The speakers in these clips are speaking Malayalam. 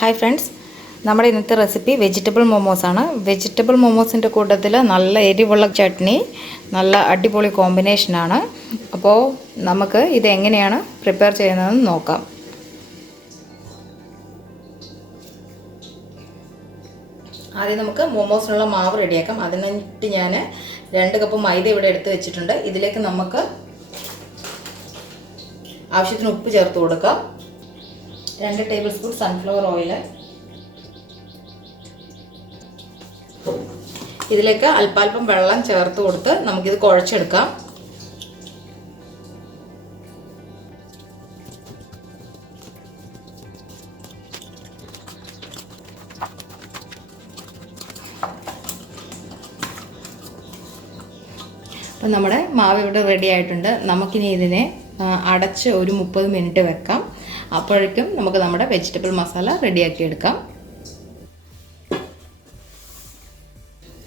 ഹായ് ഫ്രണ്ട്സ്, നമ്മുടെ ഇന്നത്തെ റെസിപ്പി വെജിറ്റബിൾ മോമോസ് ആണ്. വെജിറ്റബിൾ മോമോസിൻ്റെ കൂട്ടത്തിൽ നല്ല എരിവുള്ള ചട്നി നല്ല അടിപൊളി കോമ്പിനേഷനാണ്. അപ്പോൾ നമുക്ക് ഇത് എങ്ങനെയാണ് പ്രിപ്പയർ ചെയ്യുന്നതെന്ന് നോക്കാം. ആദ്യം നമുക്ക് മോമോസിനുള്ള മാവ് റെഡിയാക്കാം. അതിനായിട്ട് ഞാൻ 2 കപ്പ് മൈദ ഇവിടെ എടുത്ത് വെച്ചിട്ടുണ്ട്. ഇതിലേക്ക് നമുക്ക് ആവശ്യത്തിന് ഉപ്പ് ചേർത്ത് കൊടുക്കാം. 2 ടേബിൾ സ്പൂൺ സൺഫ്ലവർ ഓയിൽ, ഇതിലേക്ക് അല്പാൽപ്പം വെള്ളം ചേർത്ത് കൊടുത്ത് നമുക്കിത് കുഴച്ചെടുക്കാം. അപ്പം നമ്മുടെ മാവ് ഇവിടെ റെഡി ആയിട്ടുണ്ട്. നമുക്കിനി ഇതിനെ അടച്ച് ഒരു 30 മിനിറ്റ് വെക്കാം. അപ്പോഴേക്കും നമുക്ക് നമ്മുടെ വെജിറ്റബിൾ മസാല റെഡിയാക്കി എടുക്കാം.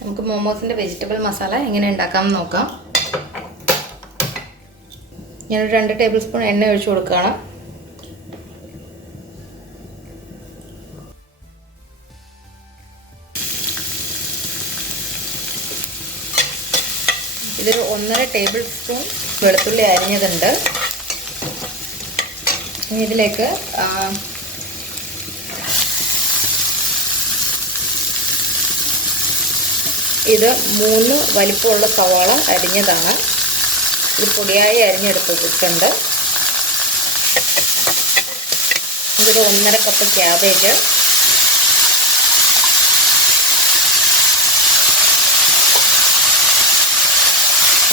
നമുക്ക് മോമോസിൻ്റെ വെജിറ്റബിൾ മസാല എങ്ങനെ ഉണ്ടാക്കാമെന്ന് നോക്കാം. ഞാനൊരു 2 ടേബിൾ സ്പൂൺ എണ്ണ ഒഴിച്ചു കൊടുക്കുകയാണ്. ഇതൊരു 1.5 ടേബിൾ സ്പൂൺ വെളുത്തുള്ളി അരിഞ്ഞതുണ്ട്. ഇതിലേക്ക് ഇത് 3 വലിപ്പമുള്ള സവാള അരിഞ്ഞതാണ്. ഇത് പൊടിയായി അരിഞ്ഞെടുത്തിട്ടുണ്ട്. ഇതൊരു 1.5 കപ്പ് ക്യാബേജ്,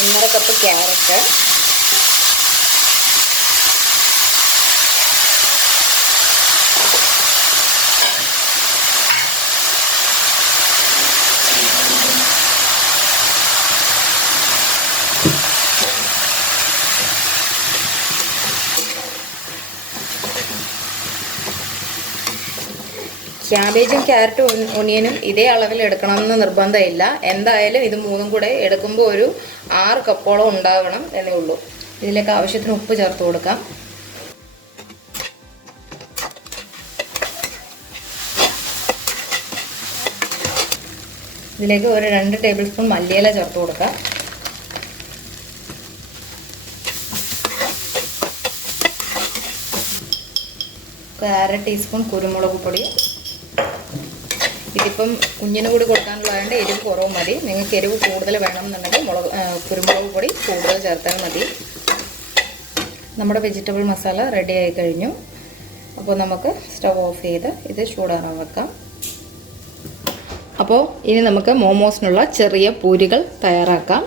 ഒന്നര കപ്പ് ക്യാരറ്റ്, ക്യാബേജും ക്യാരറ്റും ഒനിയനും ഇതേ അളവിൽ എടുക്കണമെന്ന് നിർബന്ധമില്ല. എന്തായാലും ഇത് 3 കൂടെ എടുക്കുമ്പോൾ ഒരു 6 കപ്പോളം ഉണ്ടാകണം എന്നേ ഉള്ളൂ. ഇതിലേക്ക് ആവശ്യത്തിന് ഉപ്പ് ചേർത്ത് കൊടുക്കാം. ഇതിലേക്ക് ഒരു 2 ടേബിൾ സ്പൂൺ മല്ലിയില ചേർത്ത് കൊടുക്കാം. ഒരു 1/2 ടീസ്പൂൺ കുരുമുളക് പൊടി. ഇതിപ്പം കുഞ്ഞിന് കൂടി കൊടുക്കാനുള്ളതുകൊണ്ട് എരിവ് കുറവ് മതി. നിങ്ങൾക്ക് എരിവ് കൂടുതൽ വേണമെന്നുണ്ടെങ്കിൽ കുരുമുളക് പൊടി കൂടുതൽ ചേർത്താൽ മതി. നമ്മുടെ വെജിറ്റബിൾ മസാല റെഡി ആയി കഴിഞ്ഞു. അപ്പോൾ നമുക്ക് സ്റ്റവ് ഓഫ് ചെയ്ത് ഇത് ചൂടാറാൻ വെക്കാം. അപ്പോൾ ഇനി നമുക്ക് മോമോസിനുള്ള ചെറിയ പൂരികൾ തയ്യാറാക്കാം.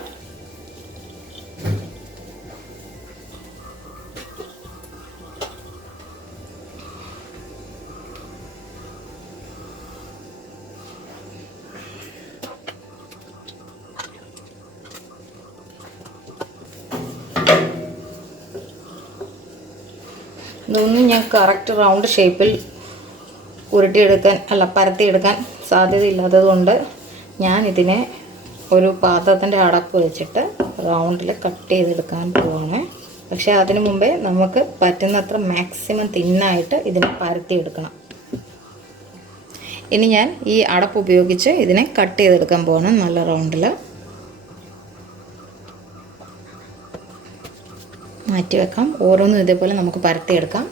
ഇതൊന്നും ഞാൻ കറക്റ്റ് റൗണ്ട് ഷേപ്പിൽ പരത്തിയെടുക്കാൻ സാധ്യതയില്ലാത്തതുകൊണ്ട് ഞാനിതിനെ ഒരു പാത്രത്തിൻ്റെ അടപ്പ് വെച്ചിട്ട് റൗണ്ടിൽ കട്ട് ചെയ്തെടുക്കാൻ പോവാണ്. പക്ഷേ അതിനു മുമ്പേ നമുക്ക് പറ്റുന്നത്ര മാക്സിമം തിന്നായിട്ട് ഇതിനെ പരത്തിയെടുക്കണം. ഇനി ഞാൻ ഈ അടപ്പ് ഉപയോഗിച്ച് ഇതിനെ കട്ട് ചെയ്തെടുക്കാൻ പോവാണ് നല്ല റൗണ്ടിൽ. മാറ്റി വെക്കാം. ഓരോന്നും ഇതേപോലെ നമുക്ക് പരത്തിയെടുക്കാം.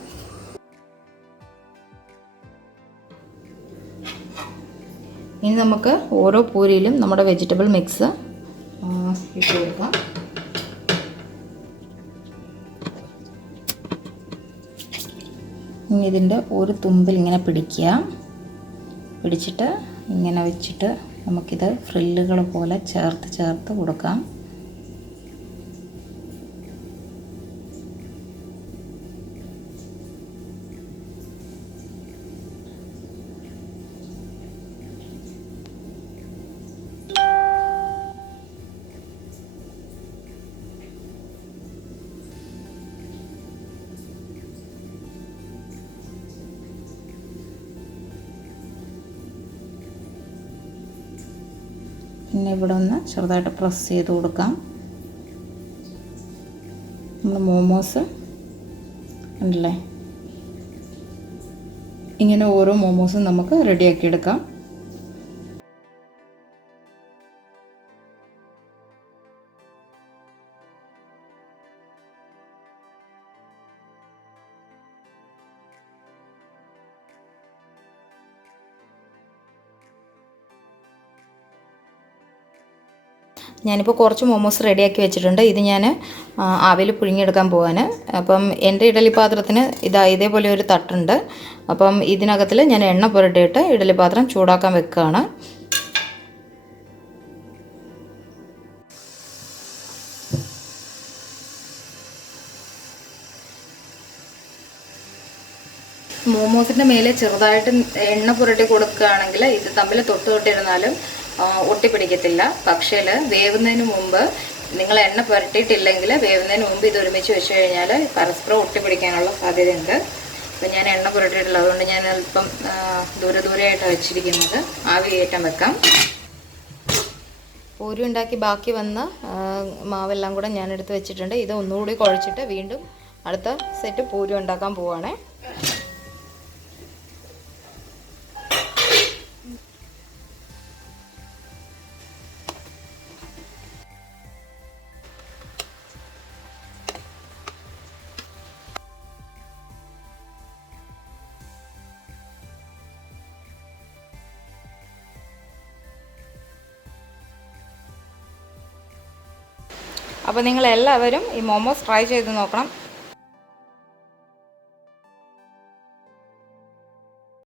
ഇനി നമുക്ക് ഓരോ പൂരിയിലും നമ്മുടെ വെജിറ്റബിൾ മിക്സ് ഇട്ട് കൊടുക്കാം. ഇനി ഇതിൻ്റെ ഒരു തുമ്പിൽ ഇങ്ങനെ പിടിച്ചിട്ട് ഇങ്ങനെ വെച്ചിട്ട് നമുക്കിത് ഫ്രില്ലുകൾ പോലെ ചേർത്ത് കൊടുക്കാം. പിന്നെ ഇവിടെ ഒന്ന് ചെറുതായിട്ട് പ്രസ് ചെയ്ത് കൊടുക്കാം. നമ്മൾ മോമോസ് ഉണ്ടല്ലേ ഇങ്ങനെ ഓരോ മോമോസും നമുക്ക് റെഡിയാക്കി എടുക്കാം. ഞാനിപ്പോൾ കുറച്ച് മോമോസ് റെഡിയാക്കി വെച്ചിട്ടുണ്ട്. ഇത് ഞാൻ ആവിയിൽ പുഴുങ്ങിയെടുക്കാൻ പോവാൻ. അപ്പം എൻ്റെ ഇഡലി പാത്രത്തിന് ഇതേപോലെ ഒരു തട്ടുണ്ട്. അപ്പം ഇതിനകത്തിൽ ഞാൻ എണ്ണ പുരട്ടിയിട്ട് ഇഡലി പാത്രം ചൂടാക്കാൻ വെക്കുകയാണ്. മോമോസിൻ്റെ മേലെ ചെറുതായിട്ട് എണ്ണ പുരട്ടി കൊടുക്കുകയാണെങ്കിൽ ഇത് തമ്മിൽ തൊട്ടിരുന്നാലും ഒട്ടിപ്പിടിക്കത്തില്ല. പക്ഷേ വേവുന്നതിന് മുമ്പ് നിങ്ങൾ എണ്ണ പുരട്ടിയിട്ടില്ലെങ്കിൽ വേവുന്നതിന് മുമ്പ് ഇത് ഒരുമിച്ച് വെച്ച് കഴിഞ്ഞാൽ പരസ്പരം ഒട്ടിപ്പിടിക്കാനുള്ള സാധ്യതയുണ്ട്. അപ്പം ഞാൻ എണ്ണ പുരട്ടിയിട്ടില്ല, അതുകൊണ്ട് ഞാൻ അല്പം ദൂരെയായിട്ടാണ് വെച്ചിരിക്കുന്നത്. ആവി കയറ്റാൻ വെക്കാം. പൂരി ഉണ്ടാക്കി ബാക്കി വന്ന മാവെല്ലാം കൂടെ ഞാൻ എടുത്ത് വെച്ചിട്ടുണ്ട്. ഇത് ഒന്നുകൂടി കുഴച്ചിട്ട് വീണ്ടും അടുത്ത സെറ്റ് പൂരി ഉണ്ടാക്കാൻ പോവുകയാണേ. അപ്പോൾ നിങ്ങളെല്ലാവരും ഈ മോമോസ് ട്രൈ ചെയ്ത് നോക്കണം.